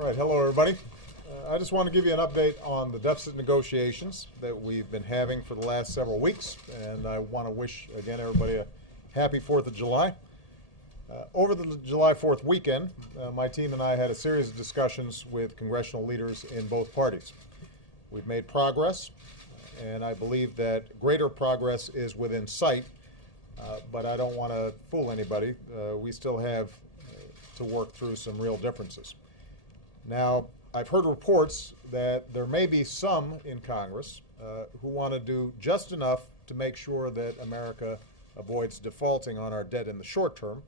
All right, hello everybody. I just want to give you an update on the deficit negotiations that we've been having for the last several weeks, and I want to wish again everybody a happy 4th of July. Over the July 4th weekend, my team and I had a series of discussions with congressional leaders in both parties. We've made progress, and I believe that greater progress is within sight, but I don't want to fool anybody. We still have to work through some real differences. Now, I've heard reports that there may be some in Congress who want to do just enough to make sure that America avoids defaulting on our debt in the short term,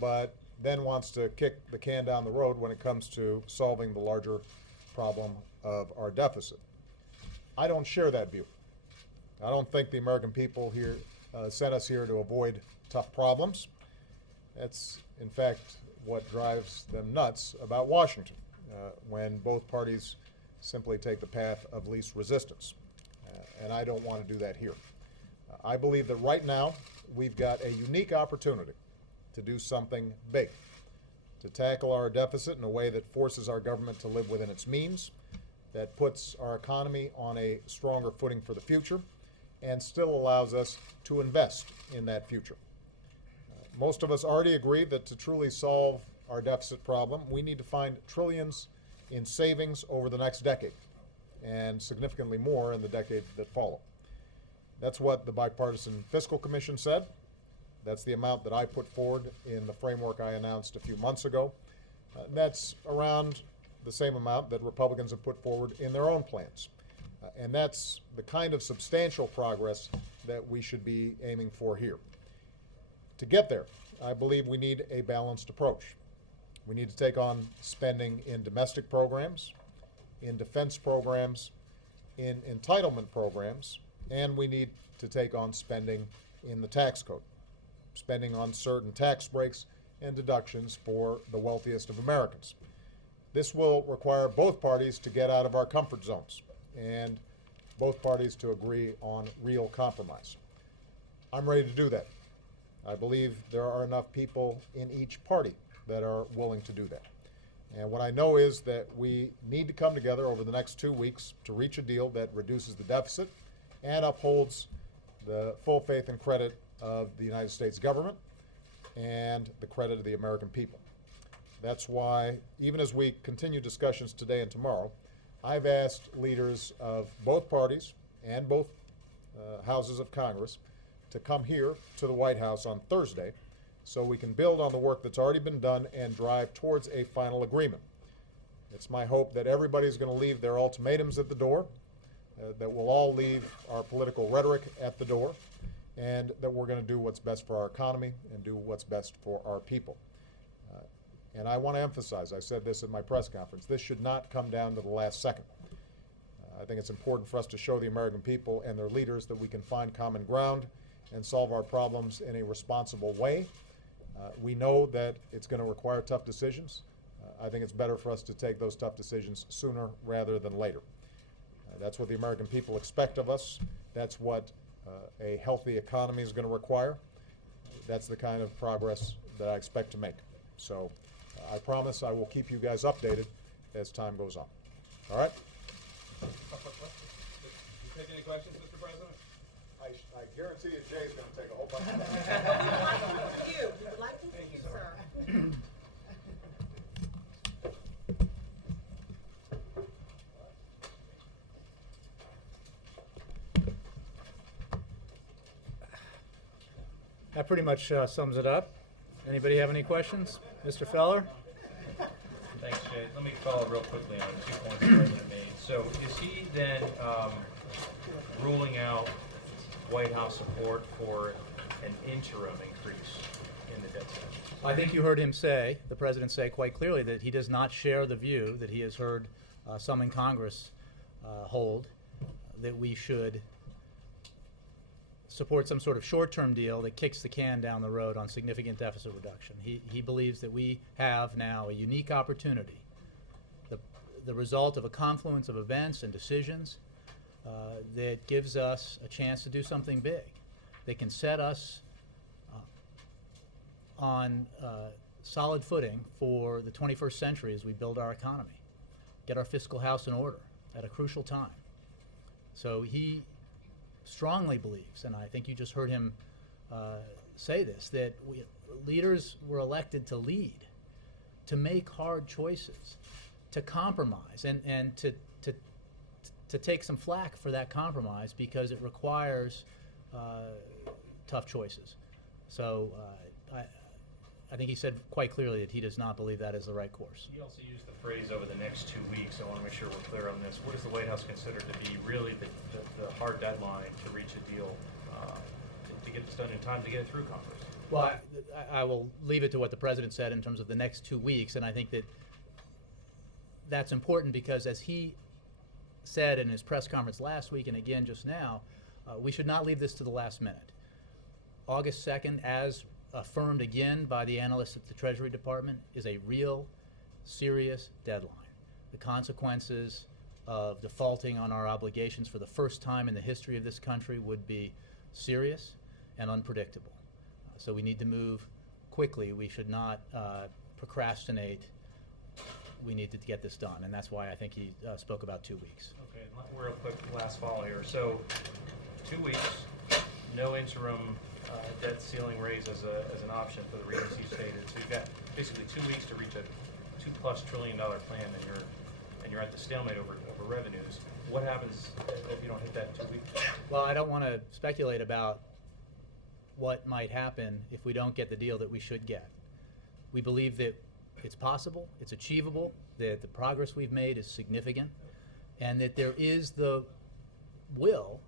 but then wants to kick the can down the road when it comes to solving the larger problem of our deficit. I don't share that view. I don't think the American people here sent us here to avoid tough problems. That's, in fact, what drives them nuts about Washington when both parties simply take the path of least resistance. And I don't want to do that here. I believe that right now we've got a unique opportunity to do something big, to tackle our deficit in a way that forces our government to live within its means, that puts our economy on a stronger footing for the future, and still allows us to invest in that future. Most of us already agree that to truly solve our deficit problem, we need to find trillions in savings over the next decade, and significantly more in the decades that follow. That's what the Bipartisan Fiscal Commission said. That's the amount that I put forward in the framework I announced a few months ago. That's around the same amount that Republicans have put forward in their own plans. And that's the kind of substantial progress that we should be aiming for here. To get there, I believe we need a balanced approach. We need to take on spending in domestic programs, in defense programs, in entitlement programs, and we need to take on spending in the tax code, spending on certain tax breaks and deductions for the wealthiest of Americans. This will require both parties to get out of our comfort zones and both parties to agree on real compromise. I'm ready to do that. I believe there are enough people in each party that are willing to do that. And what I know is that we need to come together over the next 2 weeks to reach a deal that reduces the deficit and upholds the full faith and credit of the United States government and the credit of the American people. That's why, even as we continue discussions today and tomorrow, I've asked leaders of both parties and both houses of Congress to come here to the White House on Thursday so we can build on the work that's already been done and drive towards a final agreement. It's my hope that everybody's going to leave their ultimatums at the door, that we'll all leave our political rhetoric at the door, and that we're going to do what's best for our economy and do what's best for our people. And I want to emphasize, I said this at my press conference, this should not come down to the last second. I think it's important for us to show the American people and their leaders that we can find common ground and solve our problems in a responsible way. We know that it's going to require tough decisions. I think it's better for us to take those tough decisions sooner rather than later. That's what the American people expect of us. That's what a healthy economy is going to require. That's the kind of progress that I expect to make. So I promise I will keep you guys updated as time goes on. All right? Do you take any questions, Mr. President? I guarantee you Jay's going to take a whole bunch of We would like to see you, sir. That pretty much sums it up. Anybody have any questions? Mr. Feller? Thanks, Jay. Let me follow real quickly on 2 points the President made. So is he then ruling out White House support for an interim increase in the debt ceiling? I think you heard him say, the President say quite clearly, that he does not share the view that he has heard some in Congress hold, that we should support some sort of short-term deal that kicks the can down the road on significant deficit reduction. He believes that we have now a unique opportunity, the result of a confluence of events and decisions that gives us a chance to do something big, that can set us on solid footing for the 21st century as we build our economy, get our fiscal house in order at a crucial time. So he strongly believes, and I think you just heard him say this, that leaders were elected to lead, to make hard choices, to compromise, and to take some flack for that compromise because it requires tough choices. So I think he said quite clearly that he does not believe that is the right course. He also used the phrase over the next 2 weeks. I want to make sure we're clear on this. What does the White House consider to be really the hard deadline to reach a deal, to get this done in time to get it through Congress? Well, I will leave it to what the president said in terms of the next 2 weeks, and I think that that's important because, as he said in his press conference last week and again just now, we should not leave this to the last minute. August 2nd, as affirmed again by the analysts at the Treasury Department, is a real, serious deadline. The consequences of defaulting on our obligations for the first time in the history of this country would be serious and unpredictable. So we need to move quickly. We should not procrastinate. We need to get this done, and that's why I think he spoke about 2 weeks. Okay, real quick, last follow here. So 2 weeks, no interim debt ceiling raise as an option for the reasons he stated. So you've got basically 2 weeks to reach a $2+ trillion plan, and you're at the stalemate over revenues. What happens if you don't hit that 2 weeks? Well, I don't want to speculate about what might happen if we don't get the deal that we should get. We believe that it's possible, it's achievable, that the progress we've made is significant, and that there is the will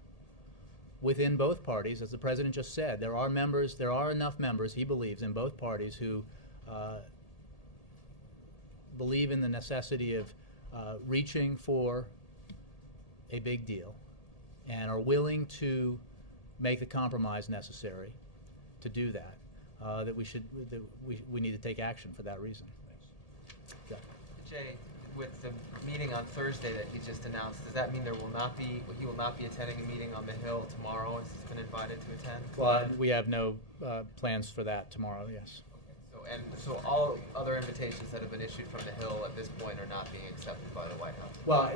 within both parties, as the president just said. There are enough members, he believes, in both parties who believe in the necessity of reaching for a big deal and are willing to make the compromise necessary to do that. That we need to take action for that reason. Thanks. Yeah. Jay, with the meeting on Thursday that he just announced, does that mean he will not be attending a meeting on the Hill tomorrow as he's been invited to attend? Well, we have no plans for that tomorrow, yes. Okay, so all other invitations that have been issued from the Hill at this point are not being accepted by the White House? Well,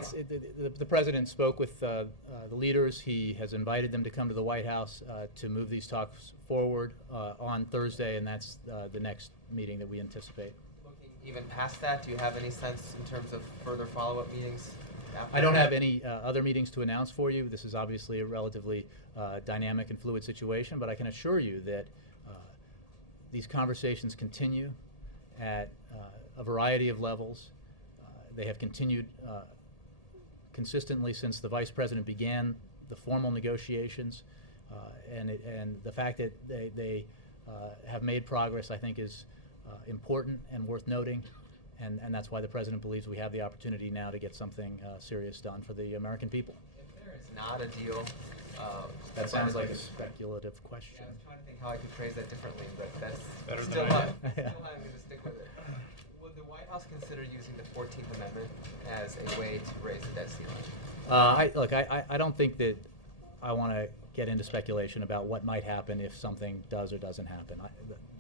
the president spoke with the leaders. He has invited them to come to the White House to move these talks forward on Thursday, and that's the next meeting that we anticipate. Looking even past that, do you have any sense in terms of further follow-up meetings? I don't have any other meetings to announce for you. This is obviously a relatively dynamic and fluid situation, but I can assure you that these conversations continue at a variety of levels. They have continued consistently since the Vice President began the formal negotiations, and the fact that they have made progress, I think, is important and worth noting, and that's why the President believes we have the opportunity now to get something serious done for the American people. If there is not a deal, That sounds like a speculative question. Yeah, I was trying to think how I could phrase that differently, but that's Better than still I how did. Yeah. I'm going to stick with it. Would the White House consider using the 14th Amendment as a way to raise the debt ceiling? I don't think that I want to get into speculation about what might happen if something does or doesn't happen.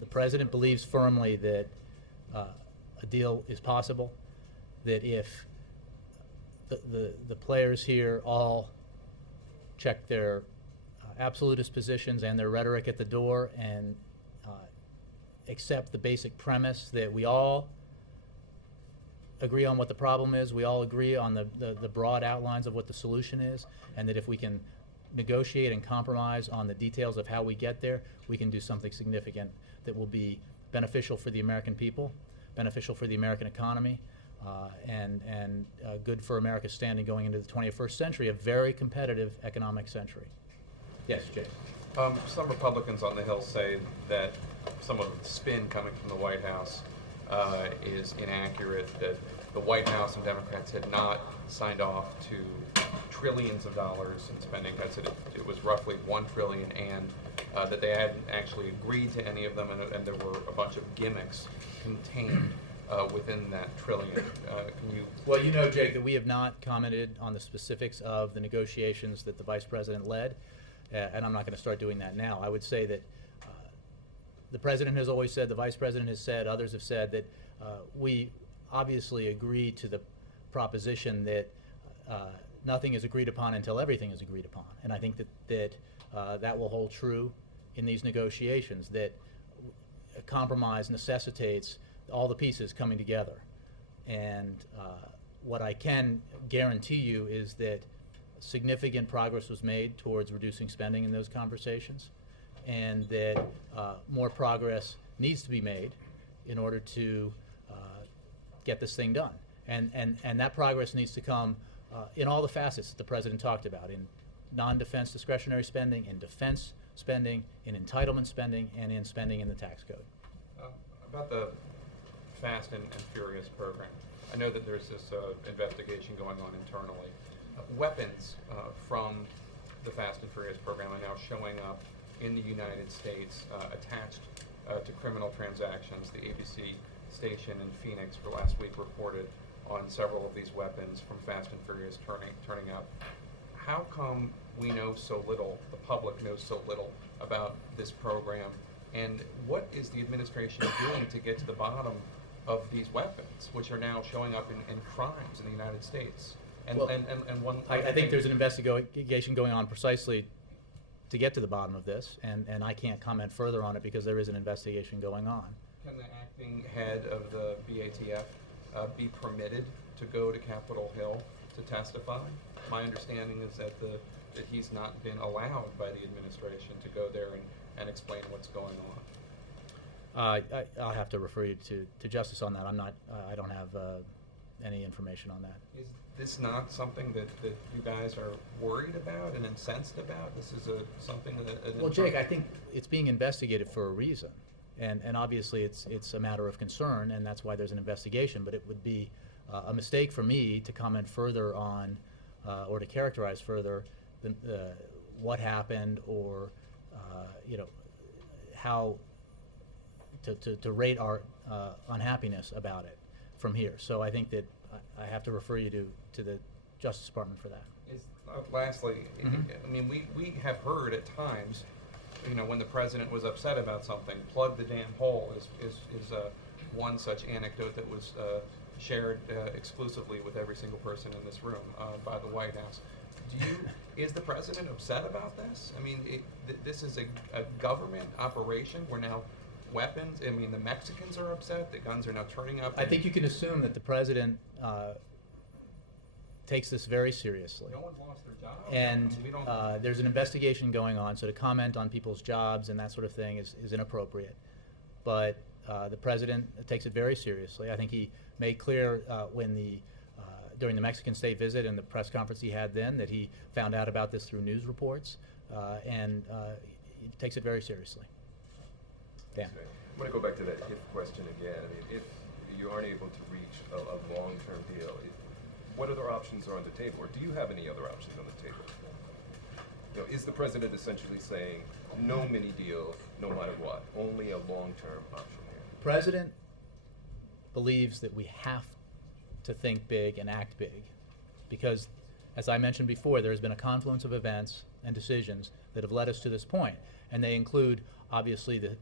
The President believes firmly that a deal is possible, that if the players here all check their absolutist positions and their rhetoric at the door and accept the basic premise that we all agree on what the problem is, we all agree on the broad outlines of what the solution is, and that if we can negotiate and compromise on the details of how we get there, we can do something significant that will be beneficial for the American people, beneficial for the American economy, and good for America's standing going into the 21st century, a very competitive economic century. Yes, Jay. Some Republicans on the Hill say that some of the spin coming from the White House is inaccurate, that the White House and Democrats had not signed off to trillions of dollars in spending cuts. It was roughly $1 trillion, and that they hadn't actually agreed to any of them, and there were a bunch of gimmicks contained within that trillion. Can you? Well, you know, Jake, that we have not commented on the specifics of the negotiations that the Vice President led, and I'm not going to start doing that now. I would say that the president has always said, the vice president has said, others have said that we obviously agree to the proposition that nothing is agreed upon until everything is agreed upon. And I think that will hold true in these negotiations, that a compromise necessitates all the pieces coming together. And what I can guarantee you is that significant progress was made towards reducing spending in those conversations, and that more progress needs to be made in order to get this thing done. And that progress needs to come in all the facets that the president talked about, in non-defense discretionary spending, in defense spending, in entitlement spending, and in spending in the tax code. About the Fast and Furious program, I know that there's this investigation going on internally. Weapons from the Fast and Furious program are now showing up in the United States attached to criminal transactions. The ABC station in Phoenix for last week reported on several of these weapons from Fast and Furious turning up. How come we know so little, the public knows so little about this program, and what is the administration doing to get to the bottom of these weapons, which are now showing up in crimes in the United States? And, Well, and one I think there's an investigation going on precisely to get to the bottom of this, and I can't comment further on it because there is an investigation going on. Can the acting head of the BATF be permitted to go to Capitol Hill to testify? My understanding is that he's not been allowed by the administration to go there and explain what's going on. I'll have to refer you to Justice on that. I don't have any information on that. Is this not something that you guys are worried about and incensed about? This is something that... Well, Jake, I think it's being investigated for a reason. And obviously it's a matter of concern, and that's why there's an investigation. But it would be a mistake for me to comment further on or to characterize further what happened, or how to rate our unhappiness about it from here. So I think that I have to refer you to the Justice Department for that. Lastly, I mean, we have heard at times, when the president was upset about something, plug the damn hole is one such anecdote that was shared exclusively with every single person in this room by the White House. Is the president upset about this? I mean, this is a government operation where now weapons, I mean, the Mexicans are upset, the guns are now turning up. I think you can assume that the president takes this very seriously. No one's lost their job. And I mean, we don't... there's an investigation going on, so to comment on people's jobs and that sort of thing is inappropriate. But the president takes it very seriously. I think he made clear during the Mexican state visit and the press conference he had then that he found out about this through news reports, and he takes it very seriously. Dan. I'm going to go back to that if question again. I mean, if you aren't able to reach a long-term deal, what other options are on the table, or do you have any other options on the table? Is the president essentially saying no mini deal, no matter what, only a long-term option here? The president believes that we have to think big and act big, because, as I mentioned before, there has been a confluence of events and decisions that have led us to this point, and they include, obviously, the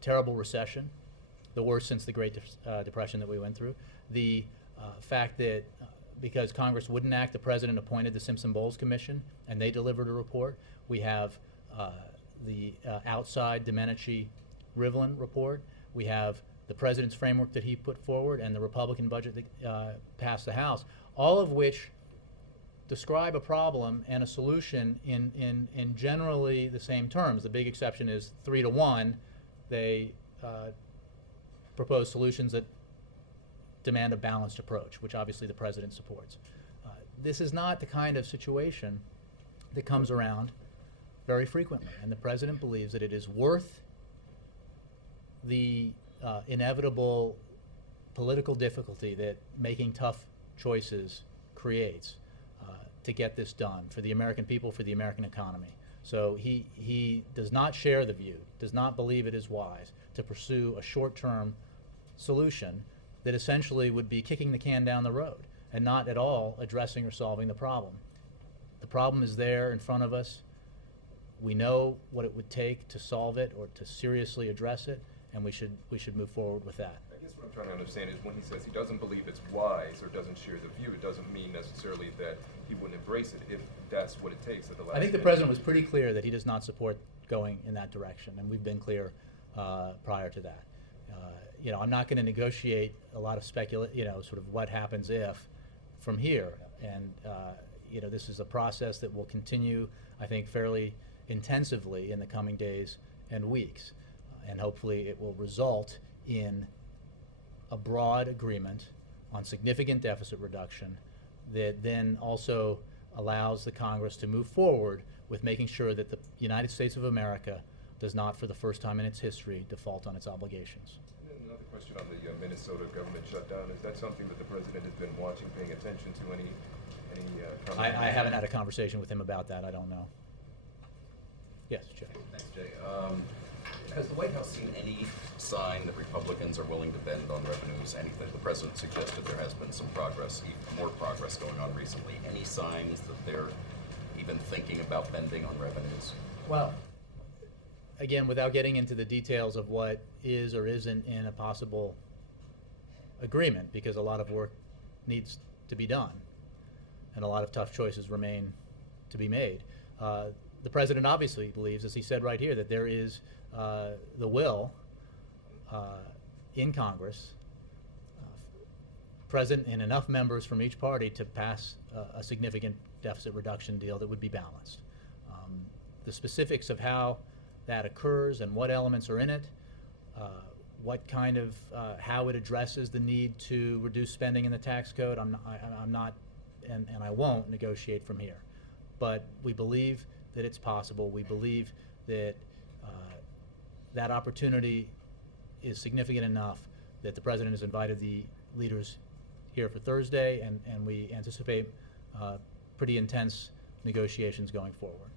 terrible recession, the worst since the Great Depression that we went through, the fact that because Congress wouldn't act, the president appointed the Simpson-Bowles Commission, and they delivered a report. We have the outside Domenici-Rivlin report. We have the president's framework that he put forward and the Republican budget that passed the House, all of which describe a problem and a solution in generally the same terms. The big exception is 3-to-1. They propose solutions that demand a balanced approach, which obviously the president supports. This is not the kind of situation that comes around very frequently, and the president believes that it is worth the inevitable political difficulty that making tough choices creates to get this done for the American people, for the American economy. So he does not share the view, does not believe it is wise to pursue a short-term solution that essentially would be kicking the can down the road and not at all addressing or solving the problem. The problem is there in front of us. We know what it would take to solve it or to seriously address it, and we should move forward with that. I guess what I'm trying to understand is when he says he doesn't believe it's wise or doesn't share the view, it doesn't mean necessarily that he wouldn't embrace it if that's what it takes at the last I think the minute. president was pretty clear that he does not support going in that direction, and we've been clear prior to that. You know, I'm not going to negotiate a lot of sort of what happens if from here. And you know, this is a process that will continue, I think, fairly intensively in the coming days and weeks. And hopefully it will result in a broad agreement on significant deficit reduction that then also allows the Congress to move forward with making sure that the United States of America does not, for the first time in its history, default on its obligations. And then another question on the Minnesota government shutdown. Is that something that the president has been watching, paying attention to? Any I haven't had a conversation with him about that. I don't know. Yes, Jay. Thanks, Jay. Has the White House seen any sign that Republicans are willing to bend on revenues? Anything? The president suggested there has been some progress, even more progress going on recently. Any signs that they're even thinking about bending on revenues? Well, again, without getting into the details of what is or isn't in a possible agreement, because a lot of work needs to be done and a lot of tough choices remain to be made. The president obviously believes, as he said right here, that there is the will in Congress, present in enough members from each party to pass a significant deficit reduction deal that would be balanced. The specifics of how that occurs and what elements are in it, what kind of, how it addresses the need to reduce spending in the tax code, I'm not and I won't negotiate from here. But we believe that it's possible. We believe that that opportunity is significant enough that the president has invited the leaders here for Thursday, and we anticipate pretty intense negotiations going forward.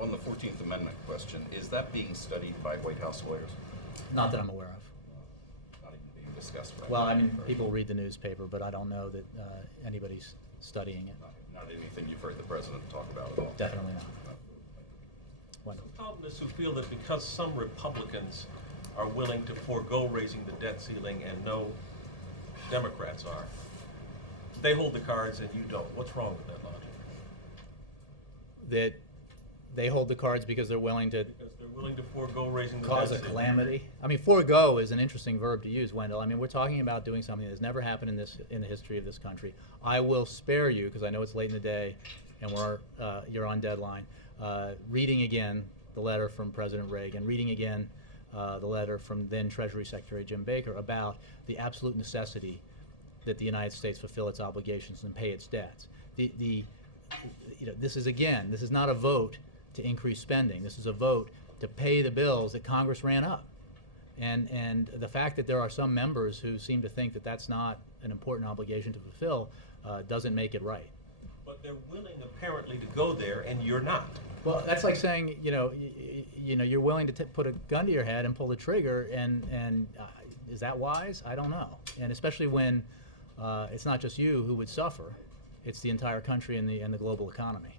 On the 14th Amendment question, is that being studied by White House lawyers? Not that I'm aware of. Not even being discussed right Well, now? I mean, people read the newspaper, but I don't know that anybody's studying it. Not anything you've heard the president talk about at all? Definitely not. Wendell. Columnists who feel that because some Republicans are willing to forego raising the debt ceiling and no Democrats are, they hold the cards and you don't. What's wrong with that logic? That they hold the cards because they're willing to Because they're willing to forego raising the cause debt a ceiling. calamity. I mean, forego is an interesting verb to use, Wendell. I mean, we're talking about doing something that's never happened in the history of this country. I will spare you, because I know it's late in the day and you're on deadline, reading again the letter from President Reagan, reading again the letter from then Treasury Secretary Jim Baker about the absolute necessity that the United States fulfill its obligations and pay its debts. This is not a vote to increase spending. This is a vote to pay the bills that Congress ran up. And the fact that there are some members who seem to think that that's not an important obligation to fulfill doesn't make it right. But they're willing apparently to go there and you're not. Well, that's like saying, you're willing to put a gun to your head and pull the trigger, and is that wise? I don't know. And especially when it's not just you who would suffer, it's the entire country and the global economy.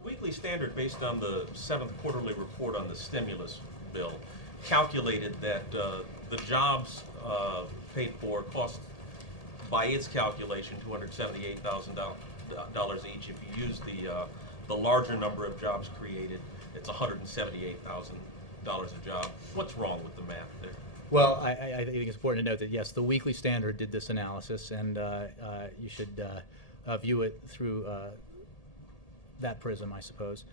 The Weekly Standard, based on the 7th quarterly report on the stimulus bill, calculated that the jobs paid for cost, by its calculation, $278,000 each. If you use the larger number of jobs created, it's $178,000 a job. What's wrong with the math there? Well, I think it's important to note that, yes, the Weekly Standard did this analysis, and you should view it through that prism, I suppose.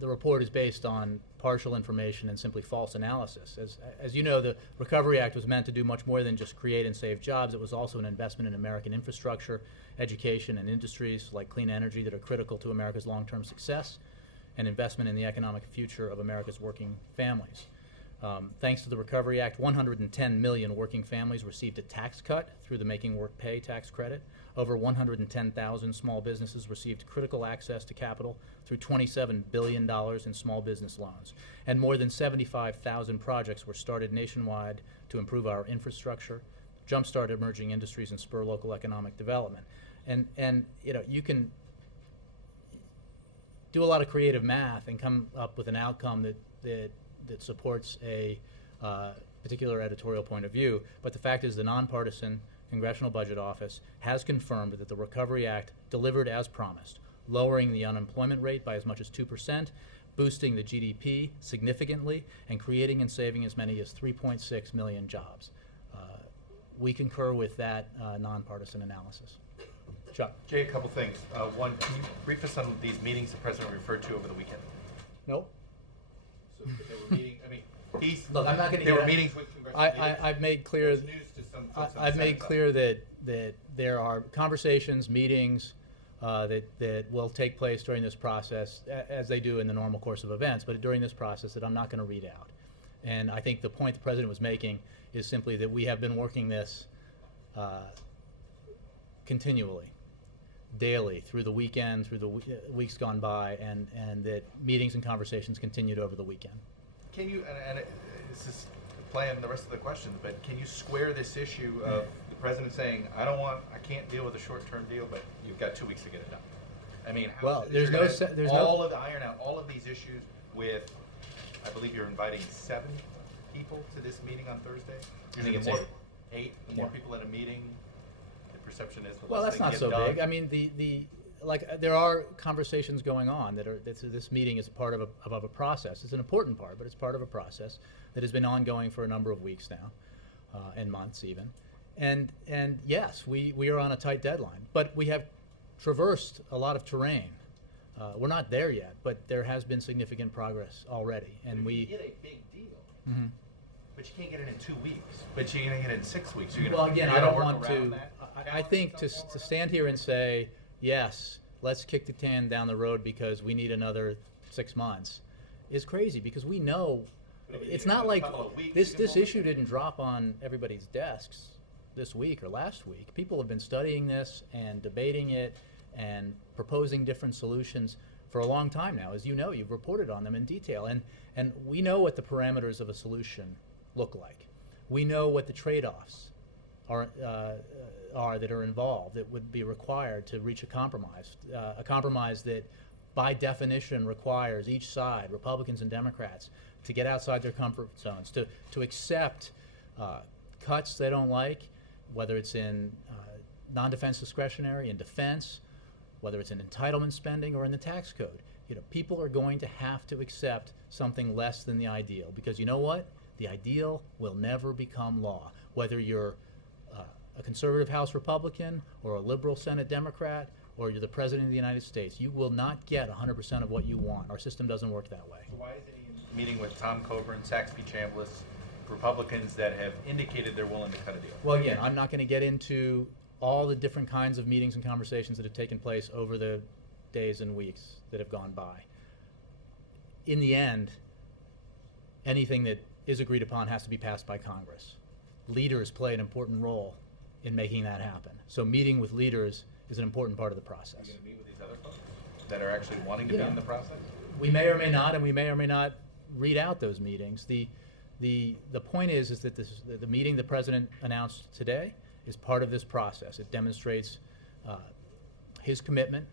The report is based on partial information and simply false analysis. As you know, the Recovery Act was meant to do much more than just create and save jobs. It was also an investment in American infrastructure, education, and industries like clean energy that are critical to America's long-term success, and investment in the economic future of America's working families. Thanks to the Recovery Act, 110 million working families received a tax cut through the Making Work Pay tax credit. Over 110,000 small businesses received critical access to capital through $27 billion in small business loans. And more than 75,000 projects were started nationwide to improve our infrastructure, jumpstart emerging industries, and spur local economic development. And you can do a lot of creative math and come up with an outcome that supports a particular editorial point of view. But the fact is the nonpartisan Congressional Budget Office has confirmed that the Recovery Act delivered as promised, lowering the unemployment rate by as much as 2%, boosting the GDP significantly, and creating and saving as many as 3.6 million jobs. We concur with that nonpartisan analysis. Chuck? Jay, a couple things. One, can you brief us on these meetings the president referred to over the weekend? Nope. So there were meetings, I mean, Look, I'm not going to. there were meetings with congressional leaders. I've made clear. That's news to some folks on the I've made Senate clear that there are conversations, meetings that will take place during this process, as they do in the normal course of events, but during this process that I'm not going to read out. And I think the point the president was making is simply that we have been working this continually, daily, through the weekend, through the weeks gone by, and that meetings and conversations continued over the weekend. Can you, and this is playing the rest of the questions, but can you square this issue of the president saying, I can't deal with a short-term deal, but you've got 2 weeks to get it done? I mean, Well, iron out all of these issues with, I believe you're inviting 7 people to this meeting on Thursday? I think it's more, 8. 8, the more Yeah. people at a meeting, the perception is the Well, less that's they not get so done. big. I mean, there are conversations going on this meeting is a part of a process. It's an important part, but it's part of a process that has been ongoing for a number of weeks now, and months even. And yes, we are on a tight deadline, but we have traversed a lot of terrain. We're not there yet, but there has been significant progress already, and You get a big deal, Mhm. but you can't get it in 2 weeks. But you're going to get it in 6 weeks. You're Well, gonna, again, you're I gonna don't work want around to. that I think to stand here and say, yes, let's kick the can down the road because we need another 6 months, is crazy because we know But if it's you not give it a like couple of weeks, this you can pull it issue didn't drop on everybody's desks this week or last week. People have been studying this and debating it and proposing different solutions for a long time now. As you know, you've reported on them in detail, and we know what the parameters of a solution look like. We know what the trade-offs are that are involved, that would be required to reach a compromise that by definition requires each side, Republicans and Democrats, to get outside their comfort zones, to accept cuts they don't like, whether it's in non-defense discretionary, in defense, whether it's in entitlement spending or in the tax code. You know, people are going to have to accept something less than the ideal, because you know what? The ideal will never become law. Whether you're a conservative House Republican or a liberal Senate Democrat or you're the President of the United States, you will not get 100% of what you want. Our system doesn't work that way. So why isn't he meeting with Tom Coburn, Saxby Chambliss, Republicans that have indicated they're willing to cut a deal? Well, again, I'm not going to get into all the different kinds of meetings and conversations that have taken place over the days and weeks that have gone by. In the end, anything that is agreed upon has to be passed by Congress. Leaders play an important role in making that happen. So meeting with leaders is an important part of the Are process. you going to meet with these other folks that are actually wanting to be in the process? We may or may not, and we may or may not read out those meetings. The point is that the meeting the president announced today is part of this process. It demonstrates his commitment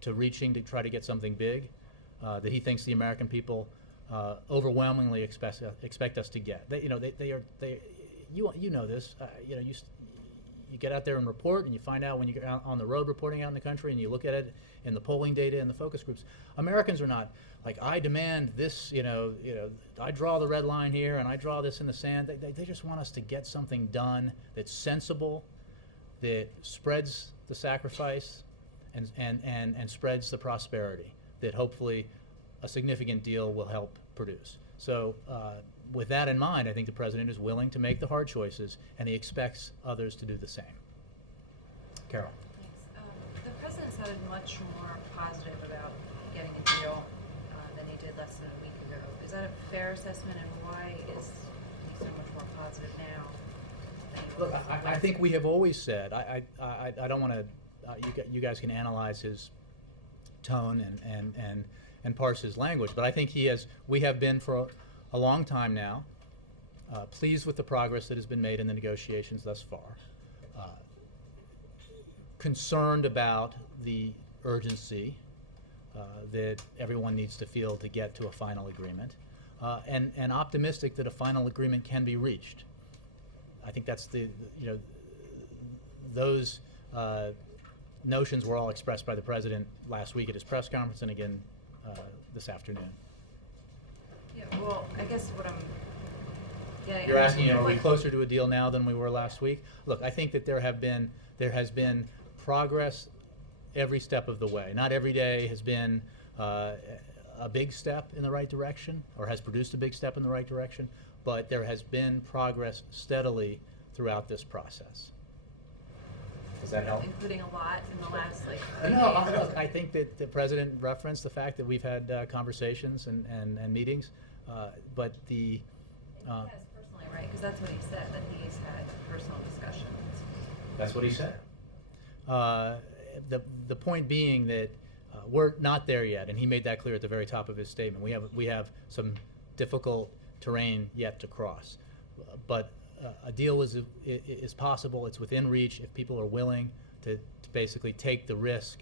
to reaching to try to get something big that he thinks the American people overwhelmingly expect us to get. You know this. You get out there and report, and you find out when you get out on the road reporting out in the country, and you look at it in the polling data and the focus groups. Americans are not like, I demand this. I draw the red line here, and I draw this in the sand. They just want us to get something done that's sensible, that spreads the sacrifice, and spreads the prosperity that hopefully a significant deal will help produce. So with that in mind, I think the president is willing to make the hard choices, and he expects others to do the same. Carol. Thanks. The president sounded much more positive about getting a deal than he did less than a week ago. Is that a fair assessment, and why is he so much more positive now than he was Look, I last think week? we have always said, I don't want to, you guys can analyze his tone and parse his language, but I think we have been for a long time now pleased with the progress that has been made in the negotiations thus far, concerned about the urgency that everyone needs to feel to get to a final agreement, and optimistic that a final agreement can be reached. I think that's those notions were all expressed by the President last week at his press conference and again this afternoon. Yeah, well, I guess what I'm getting. You're asking, are we closer to a deal now than we were last week? Look, I think that there has been progress every step of the way. Not every day has been a big step in the right direction or has produced a big step in the right direction, but there has been progress steadily throughout this process. Does that help? Including a lot in the last No, look, I think that the President referenced the fact that we've had conversations and meetings, but the... he has personally, right? Because that's what he said, that he's had personal discussions. That's what he said. The point being that we're not there yet, and he made that clear at the very top of his statement. We have some difficult terrain yet to cross, but a deal is possible. It's within reach if people are willing to basically take the risk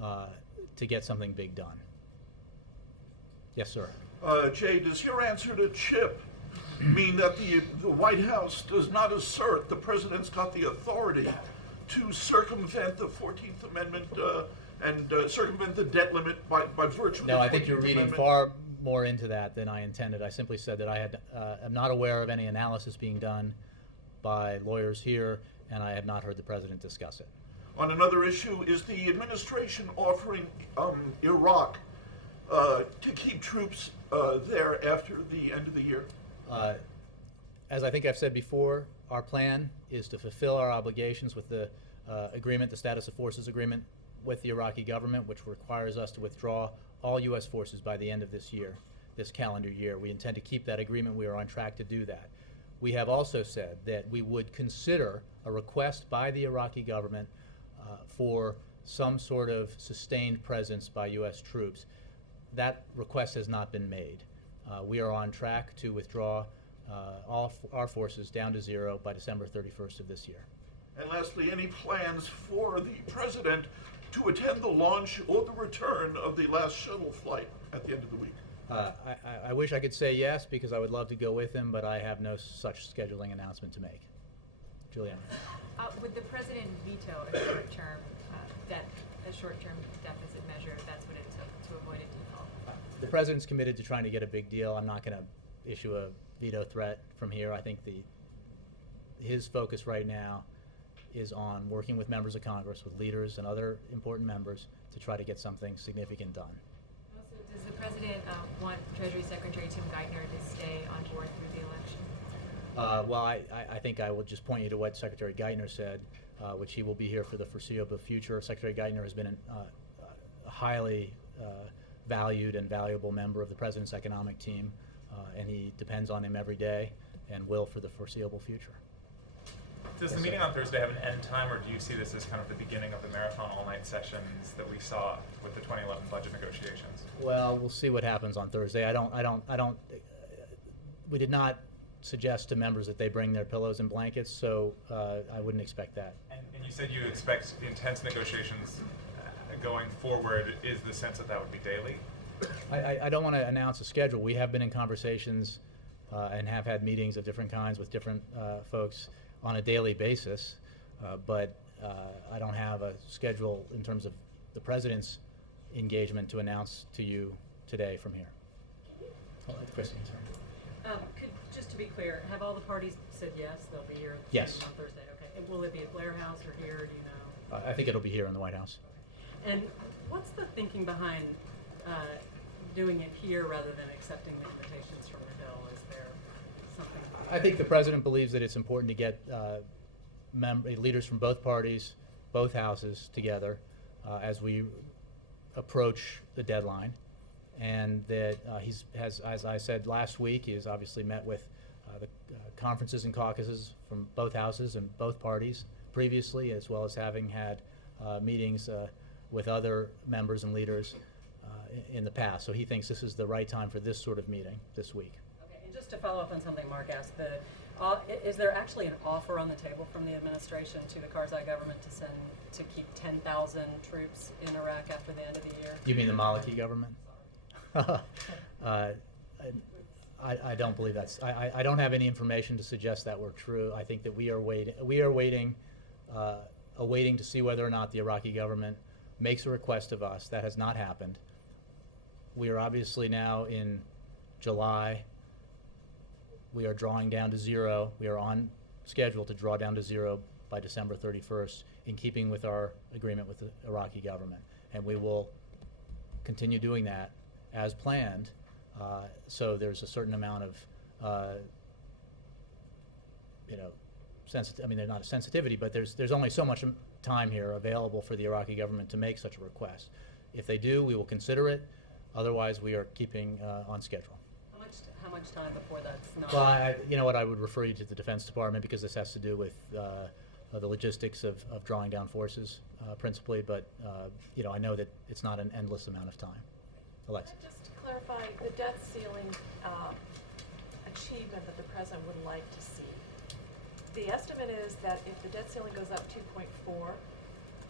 to get something big done. Yes, sir. Jay, does your answer to Chip mean that the White House does not assert the President's got the authority to circumvent the 14th Amendment and circumvent the debt limit by virtue of the 14th Amendment? No, I think you're reading far more into that than I intended. I simply said that I'm not aware of any analysis being done by lawyers here, and I have not heard the President discuss it. On another issue, is the administration offering Iraq to keep troops there after the end of the year? As I think I've said before, our plan is to fulfill our obligations with the agreement, the Status of Forces Agreement with the Iraqi government, which requires us to withdraw all U.S. forces by the end of this year, this calendar year. We intend to keep that agreement. We are on track to do that. We have also said that we would consider a request by the Iraqi government for some sort of sustained presence by U.S. troops. That request has not been made. We are on track to withdraw all our forces down to zero by December 31st of this year. And lastly, any plans for the President to attend the launch or the return of the last shuttle flight at the end of the week? I wish I could say yes, because I would love to go with him, but I have no such scheduling announcement to make. Juliana. Would the President veto a short-term deficit measure if that's what it took to avoid a default? The President's committed to trying to get a big deal. I'm not going to issue a veto threat from here. I think his focus right now is on working with members of Congress, with leaders and other important members to try to get something significant done. Also, does the President want Treasury Secretary Tim Geithner to stay on board through the election? Well, I think I will just point you to what Secretary Geithner said, which he will be here for the foreseeable future. Secretary Geithner has been a highly valued and valuable member of the President's economic team, and he depends on him every day and will for the foreseeable future. Does the meeting on Thursday have an end time, or do you see this as kind of the beginning of the marathon all-night sessions that we saw with the 2011 budget negotiations? Well, we'll see what happens on Thursday. We did not suggest to members that they bring their pillows and blankets, so I wouldn't expect that. And you said you expect intense negotiations going forward. Is the sense that would be daily? I don't want to announce a schedule. We have been in conversations and have had meetings of different kinds with different folks on a daily basis, but I don't have a schedule in terms of the President's engagement to announce to you today from here. I'll let Christine turn. Just to be clear, have all the parties said yes, they'll be here Yes. on Thursday? Okay. And will it be at Blair House or here, do you know? I think it'll be here in the White House. And what's the thinking behind doing it here rather than accepting the invitations from the Hill? Is there something? I think the President believes that it's important to get leaders from both parties, both houses together as we approach the deadline, and that as I said last week, he has obviously met with the conferences and caucuses from both houses and both parties previously, as well as having had meetings with other members and leaders in the past. So he thinks this is the right time for this sort of meeting this week. Okay, and just to follow up on something Mark asked, Is there actually an offer on the table from the administration to the Karzai government to keep 10,000 troops in Iraq after the end of the year? You mean the Maliki government? I don't believe that's. I don't have any information to suggest that were true. I think that we are waiting. Awaiting to see whether or not the Iraqi government makes a request of us. That has not happened. We are obviously now in July. We are drawing down to zero. We are on schedule to draw down to zero by December 31st, in keeping with our agreement with the Iraqi government. And we will continue doing that as planned. So there's a certain amount of, I mean, there's not a sensitivity, but there's only so much time here available for the Iraqi government to make such a request. If they do, we will consider it. Otherwise, we are keeping on schedule. How much time before that's not? Well, you know what, I would refer you to the Defense Department, because this has to do with the logistics of drawing down forces principally, but I know that it's not an endless amount of time. Alexa. Just to clarify, the debt ceiling achievement that the president would like to see. The estimate is that if the debt ceiling goes up 2.4,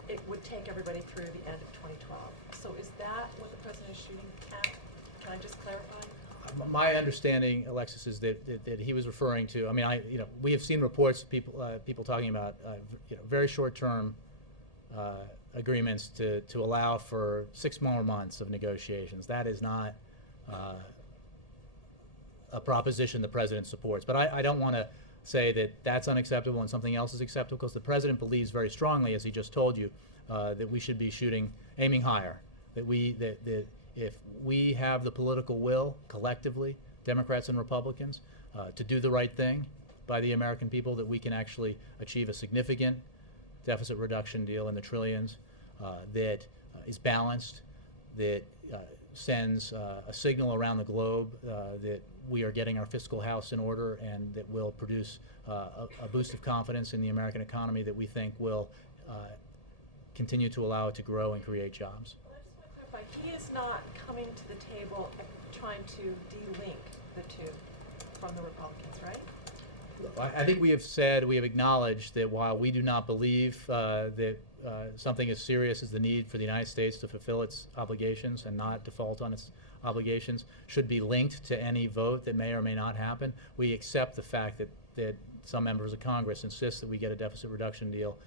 it would take everybody through the end of 2012. So is that what the president is shooting at? Can I just clarify? My understanding, Alexis, is that he was referring to. I mean, we have seen reports of people talking about very short-term agreements to allow for 6 more months of negotiations. That is not a proposition the president supports. But I don't want to say that that's unacceptable and something else is acceptable, because the president believes very strongly, as he just told you, that we should be aiming higher. That if we have the political will, collectively, Democrats and Republicans, to do the right thing by the American people, that we can actually achieve a significant deficit reduction deal in the trillions that is balanced, that sends a signal around the globe that we are getting our fiscal house in order, and that will produce a boost of confidence in the American economy that we think will continue to allow it to grow and create jobs. Well, I just want to clarify, he is not coming to the table and trying to de-link the two from the Republicans, right? I think we have acknowledged that while we do not believe that something as serious as the need for the United States to fulfill its obligations and not default on its obligations should be linked to any vote that may or may not happen, we accept the fact that some members of Congress insist that we get a deficit reduction deal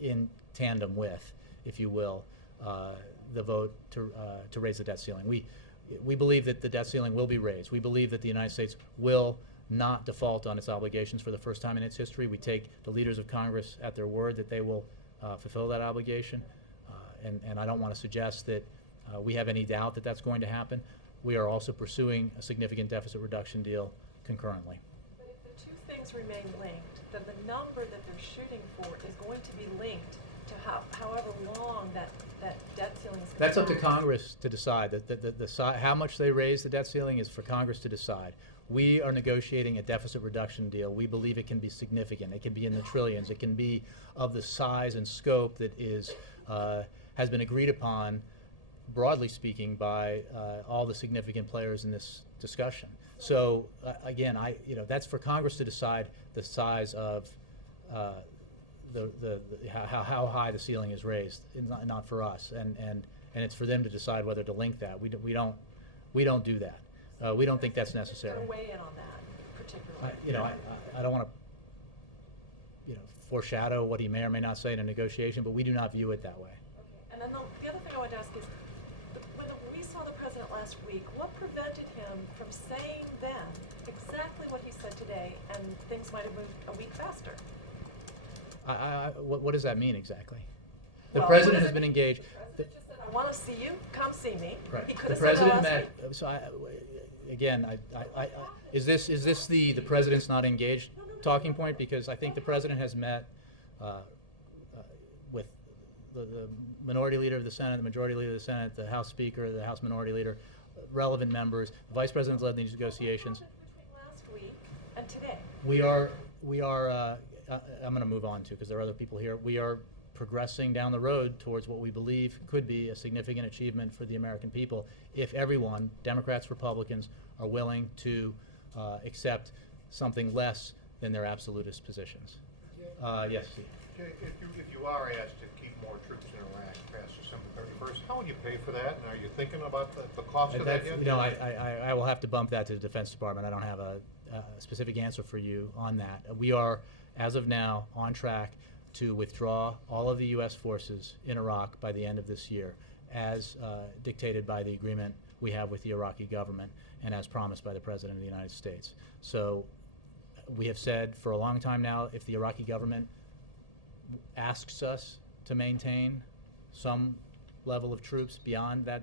in tandem with, if you will, the vote to raise the debt ceiling. We believe that the debt ceiling will be raised. We believe that the United States will not default on its obligations for the first time in its history. We take the leaders of Congress at their word that they will fulfill that obligation. And I don't want to suggest that we have any doubt that that's going to happen. We are also pursuing a significant deficit reduction deal concurrently. But if the two things remain linked, then the number that they're shooting for is going to be linked to however long that debt ceiling is going to That's up to last. Congress to decide. How much they raise the debt ceiling is for Congress to decide. We are negotiating a deficit reduction deal. We believe it can be significant. It can be in the trillions. It can be of the size and scope that has been agreed upon, broadly speaking, by all the significant players in this discussion. So again, that's for Congress to decide the size of how high the ceiling is raised, not for us. And it's for them to decide whether to link that. We don't do that. We don't think that's necessary. Weigh in on that particularly. I don't want to, foreshadow what he may or may not say in a negotiation, but we do not view it that way. Okay. And then the other thing I wanted to ask is, when we saw the president last week, what prevented him from saying then exactly what he said today, and things might have moved a week faster? What does that mean exactly? The Well, president has been engaged. The president just said, I want to see you, come see me. Right. He could The have said that president last met. week. So again, is this the president's not engaged talking point? Because I think the president has met with the minority leader of the Senate, the majority leader of the Senate, the House Speaker, the House Minority Leader, relevant members. The Vice President's led these negotiations. Between last week and today. We are. I'm going to move on because there are other people here. We are progressing down the road towards what we believe could be a significant achievement for the American people if everyone, Democrats, Republicans, are willing to accept something less than their absolutist positions. Yes, Steve. If you are asked to keep more troops in Iraq past December 31st, how would you pay for that? And are you thinking about the cost of that yet? You know, I will have to bump that to the Defense Department. I don't have a specific answer for you on that. We are, as of now, on track to withdraw all of the U.S. forces in Iraq by the end of this year, as dictated by the agreement we have with the Iraqi government and as promised by the President of the United States. So we have said for a long time now, if the Iraqi government asks us to maintain some level of troops beyond that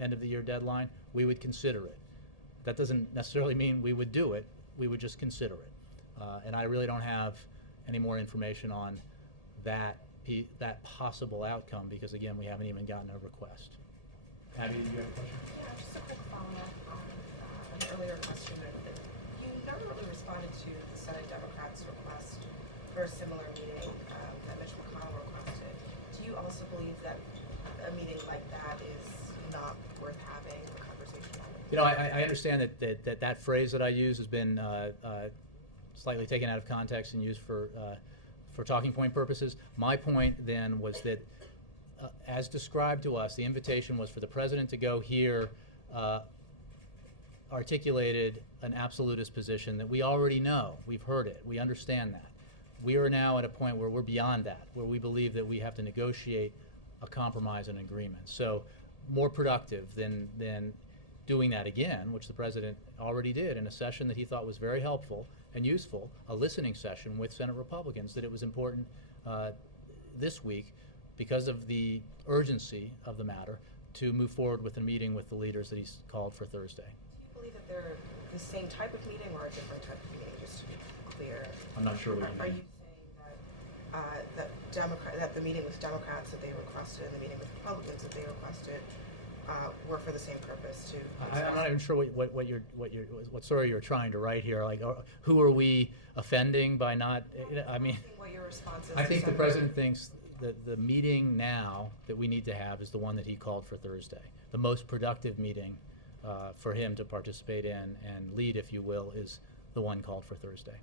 end of the year deadline, we would consider it. That doesn't necessarily mean we would do it. We would just consider it. And I really don't have any more information on that possible outcome because, again, we haven't even gotten a request. Abby, do you have a question? Just a quick follow-up on an earlier question. You never really responded to the Senate Democrats' request for a similar meeting that Mitch McConnell requested. Do you also believe that a meeting like that is not worth having a conversation on? You know, I understand that phrase that I use has been slightly taken out of context and used for talking point purposes. My point then was that, as described to us, the invitation was for the President to go here, articulated an absolutist position that we already know. We've heard it. We understand that. We are now at a point where we're beyond that, where we believe that we have to negotiate a compromise and agreement. So more productive than doing that again, which the President already did in a session that he thought was very helpful and useful, a listening session with Senate Republicans, that it was important this week, because of the urgency of the matter, to move forward with a meeting with the leaders that he's called for Thursday. Do you believe that they're the same type of meeting or a different type of meeting, just to be clear? I'm not sure what you mean. Are you saying that the meeting with Democrats that they requested and the meeting with Republicans that they requested were for the same purpose I'm not even sure what story you're trying to write here. Like, who are we offending by not? I mean, what your response is. I think the President thinks that the meeting now that we need to have is the one that he called for Thursday. The most productive meeting for him to participate in and lead, if you will, is the one called for Thursday.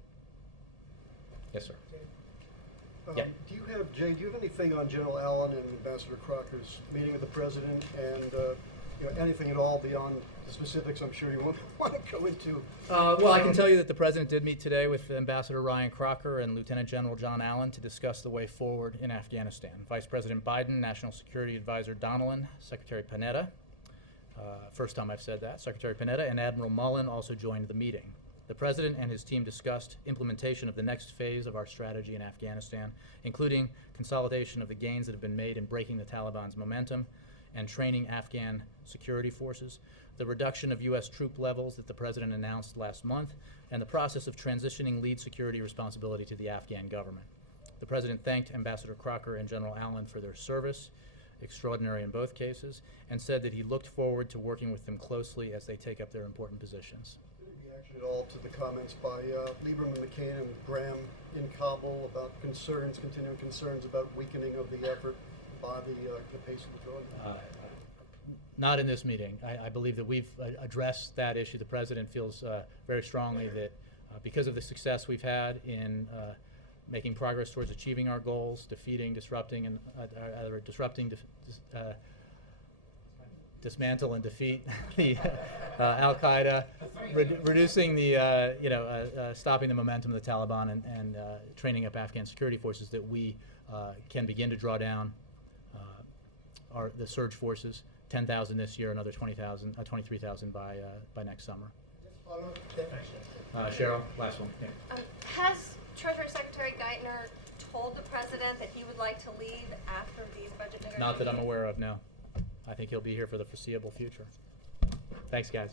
Yes, sir. Yeah. Do you have anything on General Allen and Ambassador Crocker's meeting with the President, and anything at all beyond the specifics I'm sure you won't want to go into? Well, I can tell you that the President did meet today with Ambassador Ryan Crocker and Lieutenant General John Allen to discuss the way forward in Afghanistan. Vice President Biden, National Security Advisor Donnellan, Secretary Panetta, first time I've said that, Secretary Panetta, and Admiral Mullen also joined the meeting. The President and his team discussed implementation of the next phase of our strategy in Afghanistan, including consolidation of the gains that have been made in breaking the Taliban's momentum and training Afghan security forces, the reduction of U.S. troop levels that the President announced last month, and the process of transitioning lead security responsibility to the Afghan government. The President thanked Ambassador Crocker and General Allen for their service, extraordinary in both cases, and said that he looked forward to working with them closely as they take up their important positions. At all to the comments by Lieberman, McCain, and Graham in Kabul about continuing concerns about weakening of the effort by the pace of withdrawal? Not in this meeting. I believe that we've addressed that issue. The President feels very strongly that because of the success we've had in making progress towards achieving our goals, dismantle and defeat the Al-Qaeda, reducing the, stopping the momentum of the Taliban and training up Afghan security forces, that we can begin to draw down the surge forces, 10,000 this year, another 23,000 by next summer. Cheryl, last one. Yeah. Has Treasury Secretary Geithner told the President that he would like to leave after these budget negotiations? Not that I'm aware of, no. I think he'll be here for the foreseeable future. Thanks, guys.